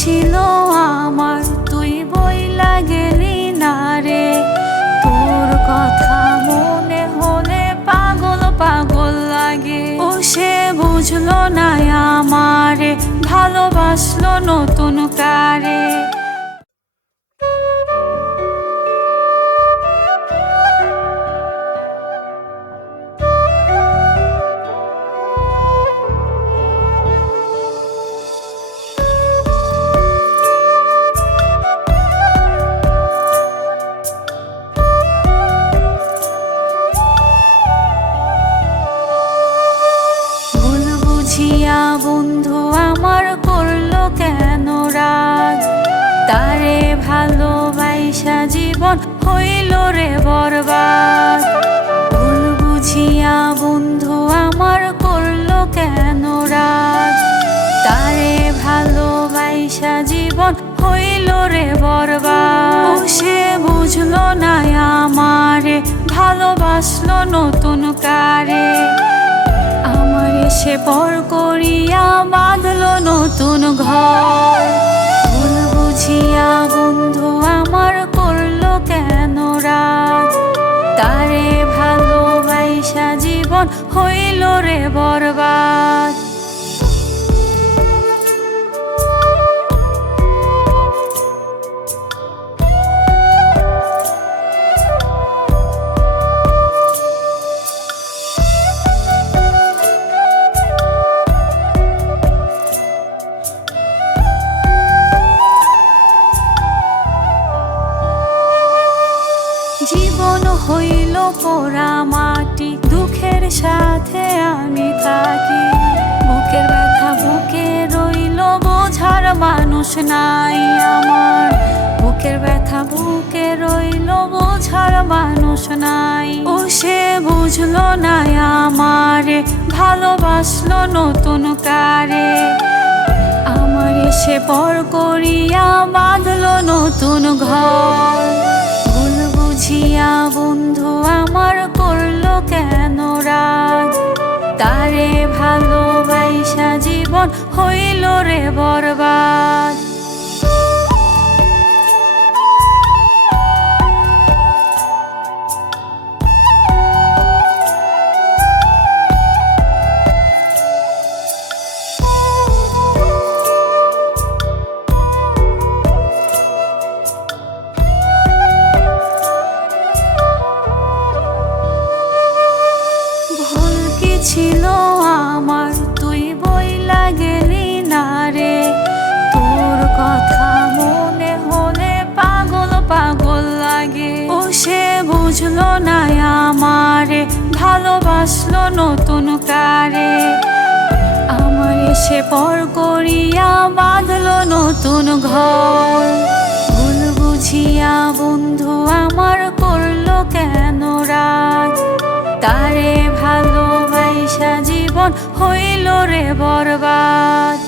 ছিল আমার, তুই বইলা গেলি না রে। তোর কথা মনে হলে পাগল পাগল লাগে। ও সে বুঝলো না আমারে, ভালোবাসলো নতুন কারে। বুঝিয়া বন্ধু আমার করলো কেন রাগ, তারে ভালোবাসা জীবন হইল রে বরবাদ। ভুল বুঝিয়া বন্ধু আমার করলো কেন রাগ, তারে ভালোবাসা জীবন হইল রে বরবাদ। সে বুঝলো না আমারে, ভালোবাসলো নতুন কারে। আমারে সে পর করিয়া বাঁধলো নতুন ঘর। ভুল বুঝিয়া বন্ধু আমার করলো কেন রাগ, তারে ভালোবাসা জীবন হইল রে বরবাদ। জীবন হইল পোড়া মাটি, দুঃখের সাথে আমি থাকি। বুকের ব্যথা বুকে রইল, বোঝার মানুষ নাই আমার। বুকের ব্যথা বুকে রইল, বোঝার মানুষ নাই। ও সে বুঝলো না আমারে, ভালোবাসলো নতুন কারে। আমারে সে পর করিয়া বাঁধলো নতুন ঘর। বুঝিয়া বন্ধু আমার করলো কেন রাগ, তারে ভালোবাসা জীবন হইল রে বরবাদ। ছিল আমার, তুই বইলা গেলি না রে। তোর কথা মনে হলে পাগল পাগল লাগে। ও সে বুঝলো না আমারে, ভালোবাসলো নতুন কারে। আমারে সে পর করিয়া বাঁধলো নতুন ঘর। ভুল বুঝিয়া বন্ধু আমার করলো কেন রাগ, তারে ভালোবাসা জীবন হইল রে বরবাদ।